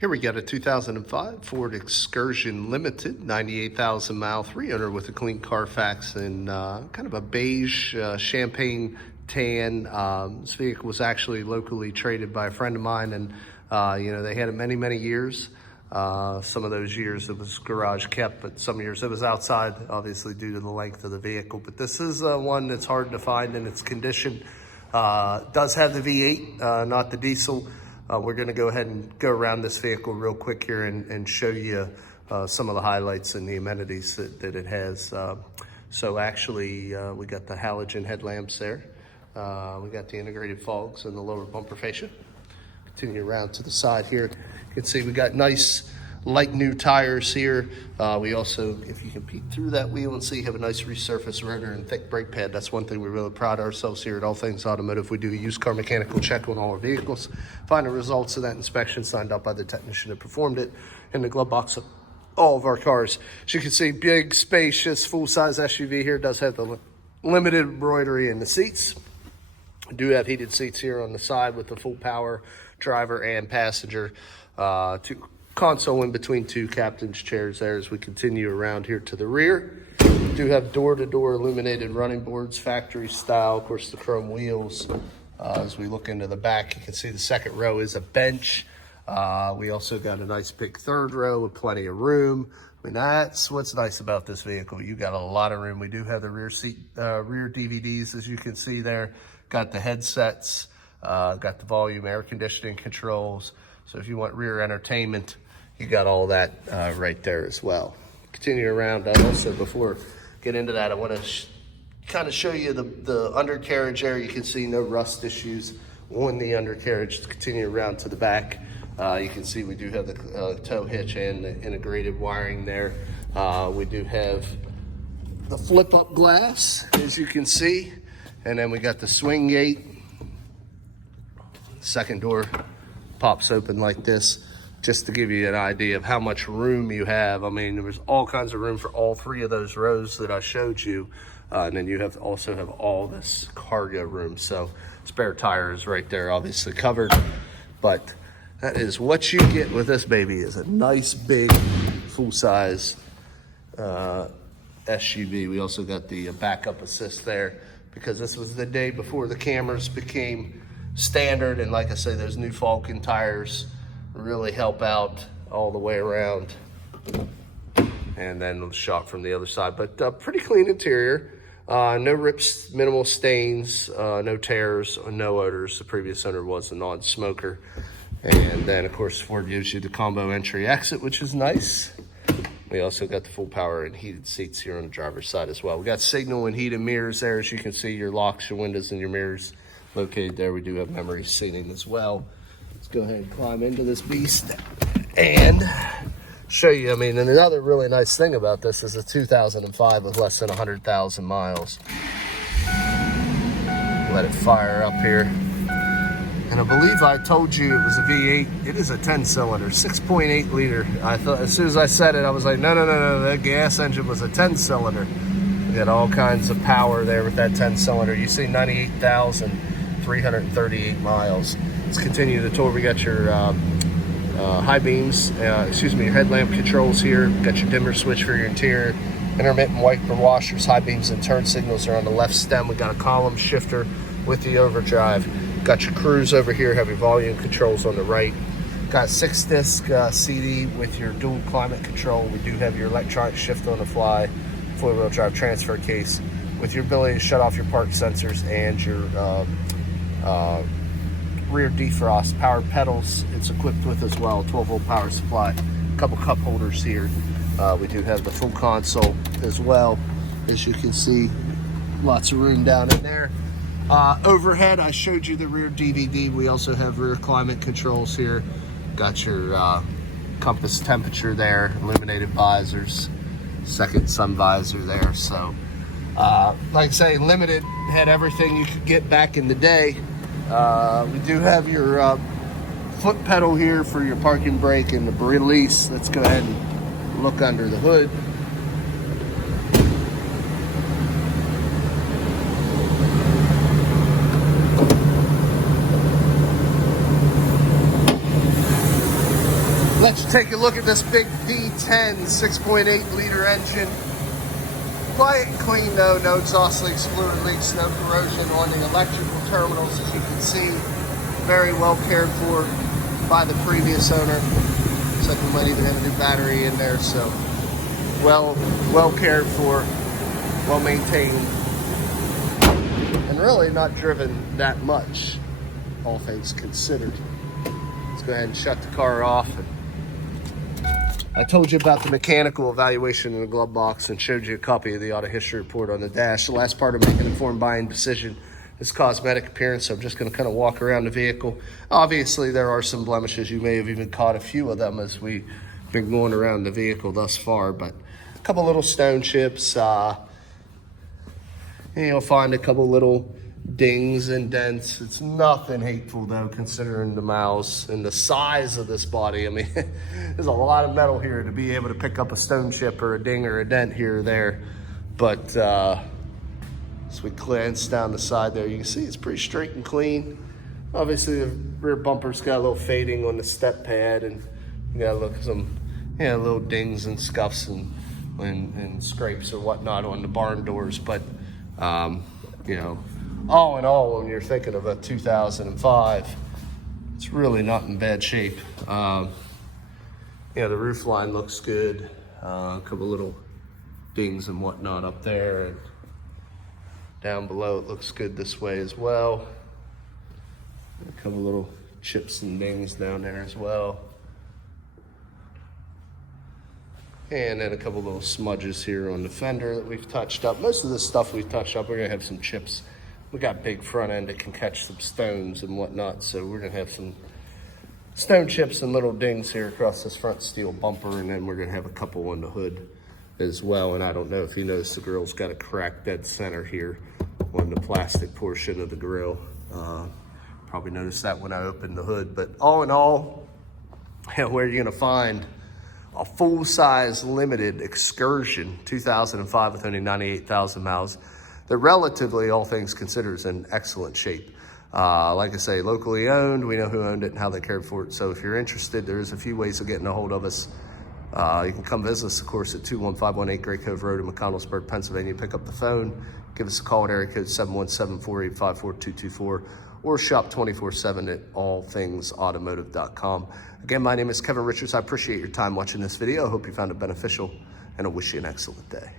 Here we got a 2005 Ford Excursion Limited, 98,000 mile, 3-owner with a clean CarFax and kind of a beige champagne tan. This vehicle was actually locally traded by a friend of mine, and they had it many years. Some of those years it was garage kept, but some years it was outside, obviously due to the length of the vehicle. But this is one that's hard to find in its condition. Does have the V8, not the diesel. We're going to go ahead and go around this vehicle real quick here and show you some of the highlights and the amenities that it has. So actually, we got the halogen headlamps there. We got the integrated fogs and the lower bumper fascia. Continue around to the side here. You can see we got nice light new tires here. We also, if you can peek through that wheel and see, have a nice resurfaced rotor and thick brake pad. That's one thing we're really proud of ourselves here at All Things Automotive. We do a used car mechanical check on all our vehicles, find the results of that inspection signed up by the technician that performed it in the glove box of all of our cars. As you can see, big, spacious, full-size SUV here. Does have the limited embroidery in the seats. We do have heated seats here on the side with the full power driver and passenger. Console in between two captain's chairs there. As we continue around here to the rear, we do have door-to-door illuminated running boards, factory style, of course the chrome wheels. As we look into the back, you can see the second row is a bench. We also got a nice big third row with plenty of room. I mean, that's what's nice about this vehicle. You got a lot of room. We do have the rear seat, rear DVDs, as you can see there. Got the headsets, got the volume, air conditioning controls. So if you want rear entertainment, you got all that right there as well. Continue around. Also, before I get into that, I want to kind of show you the undercarriage there. You can see no rust issues on the undercarriage. Continue around to the back. You can see we do have the tow hitch and the integrated wiring there. We do have the flip-up glass, as you can see. And then we got the swing gate. Second door pops open like this, just to give you an idea of how much room you have. I mean, there was all kinds of room for all three of those rows that I showed you. And then you also have all this cargo room. So spare tires right there, obviously covered. But that is what you get with this baby, is a nice big full-size SUV. We also got the backup assist there, because this was the day before the cameras became standard. And like I say, those new Falcon tires really help out all the way around. And then the shot from the other side, but pretty clean interior. No rips, minimal stains, no tears, no odors. The previous owner was a non-smoker. And then of course Ford gives you the combo entry exit, which is nice. We also got the full power and heated seats here on the driver's side as well. We got signal and heated mirrors there. As you can see, your locks, your windows, and your mirrors located there. We do have memory seating as well. Let's go ahead and climb into this beast and show you. I mean, and another really nice thing about this is a 2005 with less than 100,000 miles. Let it fire up here. And I believe I told you it was a V8. It is a 10-cylinder, 6.8 liter. I thought, as soon as I said it, I was like, no, that gas engine was a 10-cylinder. We got all kinds of power there with that 10-cylinder. You see 98,338 miles. Let's continue the tour. We got your high beams, your headlamp controls here. Got your dimmer switch for your interior, intermittent wiper washers, high beams and turn signals are on the left stem. We got a column shifter with the overdrive. Got your cruise over here, have your volume controls on the right. Got 6-disc CD with your dual climate control. We do have your electronic shift on the fly, 4-wheel drive transfer case with your ability to shut off your park sensors and your rear defrost. Power pedals it's equipped with as well, 12-volt power supply. A couple cup holders here. We do have the full console as well. As you can see, lots of room down in there. Overhead, I showed you the rear DVD. We also have rear climate controls here. Got your compass temperature there, illuminated visors, second sun visor there. So, like I say, limited, had everything you could get back in the day. We do have your foot pedal here for your parking brake and the release. Let's go ahead and look under the hood. Let's take a look at this big V10 6.8 liter engine. Quiet and clean though, no exhaust leaks, fluid leaks, no corrosion on the electrical terminals, as you can see. Very well cared for by the previous owner. Looks like we might even have a new battery in there, so well cared for, well maintained, and really not driven that much, all things considered. Let's go ahead and shut the car off. I told you about the mechanical evaluation in the glove box and showed you a copy of the auto history report on the dash. The last part of making an informed buying decision is cosmetic appearance, so I'm just going to kind of walk around the vehicle. Obviously, there are some blemishes. You may have even caught a few of them as we've been going around the vehicle thus far, but a couple little stone chips. You'll find a couple little dings and dents. It's nothing hateful though, considering the miles and the size of this body. I mean, there's a lot of metal here to be able to pick up a stone chip or a ding or a dent here or there. But as we glance down the side there, you can see it's pretty straight and clean. Obviously, the rear bumper's got a little fading on the step pad, and you got to look at some little dings and scuffs and scrapes or whatnot on the barn doors. But you know, all in all, when you're thinking of a 2005, it's really not in bad shape. The roof line looks good. A couple little dings and whatnot up there, and down below it looks good this way as well. A couple little chips and dings down there as well. And then a couple little smudges here on the fender that we've touched up. Most of this stuff we've touched up, we're gonna have some chips. We got big front end that can catch some stones and whatnot, so we're gonna have some stone chips and little dings here across this front steel bumper, and then we're gonna have a couple on the hood as well. And I don't know if you noticed, the grill's got a crack dead center here on the plastic portion of the grill. Probably noticed that when I opened the hood. But all in all, where you're gonna find a full-size limited Excursion 2005 with only 98,000 miles. They're relatively, all things considered, is in excellent shape. Like I say, locally owned. We know who owned it and how they cared for it. So if you're interested, there's a few ways of getting a hold of us. You can come visit us, of course, at 21518 Great Cove Road in McConnellsburg, Pennsylvania. Pick up the phone, give us a call at area code 717-485-4224, or shop 24/7 at allthingsautomotive.com. Again, my name is Kevin Richards. I appreciate your time watching this video. I hope you found it beneficial, and I wish you an excellent day.